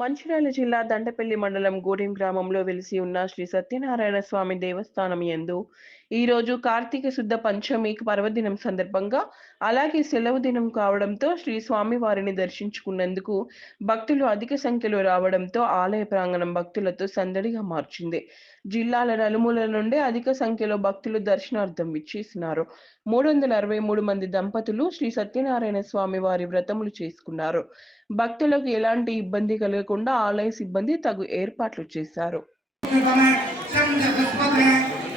మంచిర్యాల జిల్లా దండపల్లి మండలం గూడెం గ్రామంలో వెలిసి ఉన్న శ్రీ సత్యనారాయణ స్వామి దేవస్థానం ఎందు ఈ రోజు కార్తీక శుద్ధ పంచమి పర్వదినం సందర్భంగా అలాగే సెలవు దినం కావడంతో శ్రీ స్వామి వారిని దర్శించుకున్నందుకు భక్తులు అధిక సంఖ్యలో రావడంతో ఆలయ ప్రాంగణం భక్తులతో సందడిగా మార్చింది. జిల్లాల నలుమూలల నుండి అధిక సంఖ్యలో భక్తులు దర్శనార్థం విచ్చేసినారు. మూడు వందల అరవై మూడు మంది దంపతులు శ్రీ సత్యనారాయణ స్వామి వారి వ్రతములు చేసుకున్నారు. భక్తులకు ఎలాంటి ఇబ్బంది కలగకుండా ఆలయ సిబ్బంది తగు ఏర్పాట్లు చేశారు.